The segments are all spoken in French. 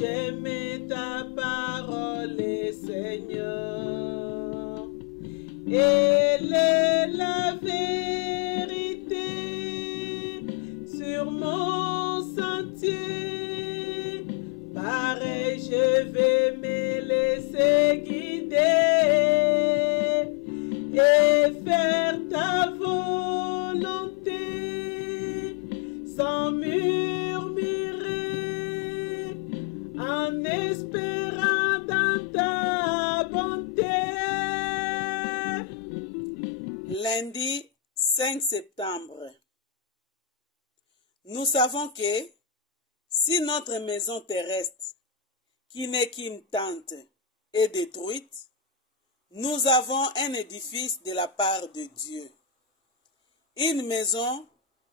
J'aime ta parole, Seigneur. Elle est la vérité sur mon sentier. Pareil, je vais me laisser guider et faire ta volonté sans murmurer, en espérant dans ta bonté. Lundi 5 septembre. Nous savons que si notre maison terrestre, qui n'est qu'une tente, est détruite, nous avons un édifice de la part de Dieu. Une maison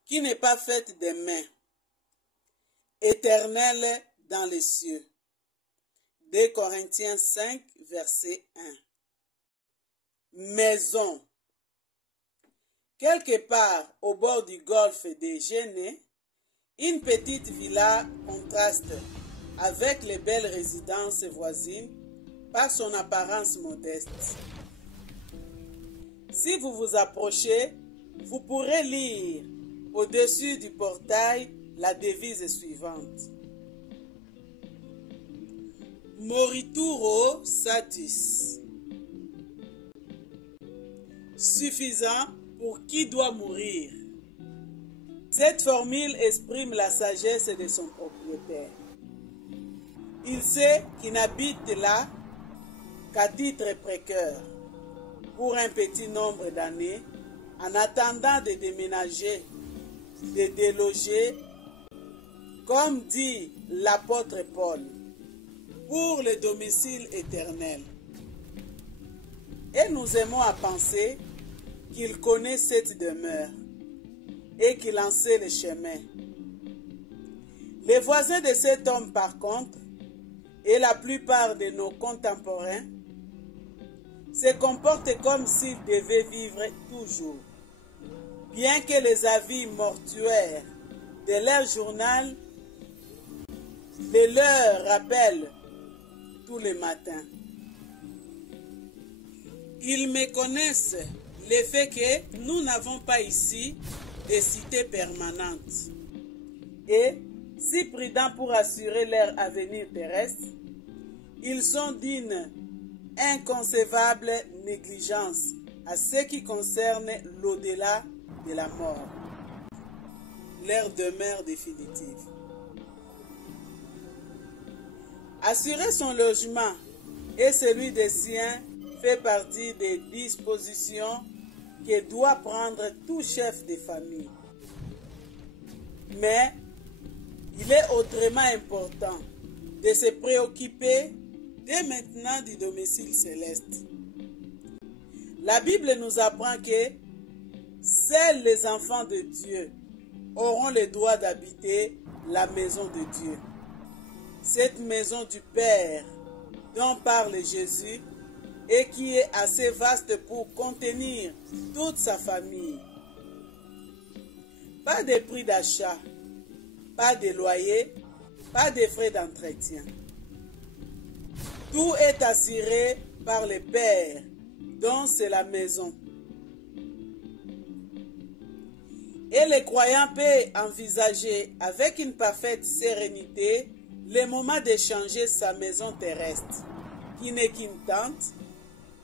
qui n'est pas faite de mains, éternelle dans les cieux. 2 Corinthiens 5, verset 1. Maison. Quelque part au bord du golfe de Géné, une petite villa contraste avec les belles résidences voisines par son apparence modeste. Si vous vous approchez, vous pourrez lire au-dessus du portail la devise suivante. Morituro satis. Suffisant pour qui doit mourir. Cette formule exprime la sagesse de son propriétaire. Il sait qu'il n'habite là qu'à titre précaire, pour un petit nombre d'années, en attendant de déménager, de déloger, comme dit l'apôtre Paul, pour le domicile éternel. Et nous aimons à penser qu'il connaît cette demeure et qu'il en sait le chemin. Les voisins de cet homme, par contre, et la plupart de nos contemporains, se comportent comme s'ils devaient vivre toujours, bien que les avis mortuaires de leur journal les leur rappellent tous les matins. Ils méconnaissent le fait que nous n'avons pas ici de cité permanente. Et, si prudents pour assurer leur avenir terrestre, ils sont d'une inconcevable négligence à ce qui concerne l'au-delà de la mort, leur demeure définitive. Assurer son logement et celui des siens fait partie des dispositions que doit prendre tout chef de famille. Mais il est autrement important de se préoccuper dès maintenant du domicile céleste. La Bible nous apprend que seuls les enfants de Dieu auront le droit d'habiter la maison de Dieu. Cette maison du Père dont parle Jésus et qui est assez vaste pour contenir toute sa famille. Pas de prix d'achat, pas de loyer, pas de frais d'entretien. Tout est assuré par le Père, dont c'est la maison. Et le croyant peut envisager avec une parfaite sérénité le moment de changer sa maison terrestre, qui n'est qu'une tente,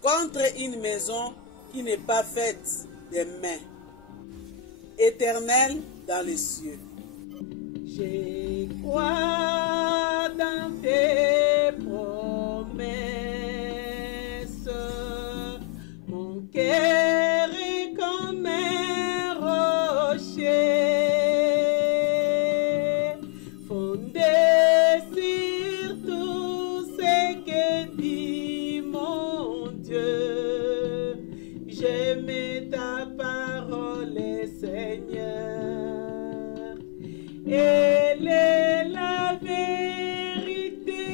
contre une maison qui n'est pas faite de mains, éternelle dans les cieux. Je crois dans tes promesses, mon cœur est comme un rocher, fondé sur tout ce que dit mon Dieu. J'aime ta parole, Seigneur. Elle est la vérité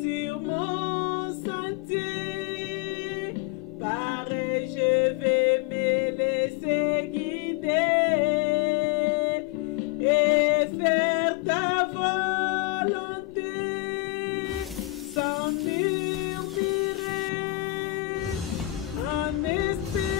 sur mon sentier. Pareil, je vais me laisser guider et faire ta volonté Esprit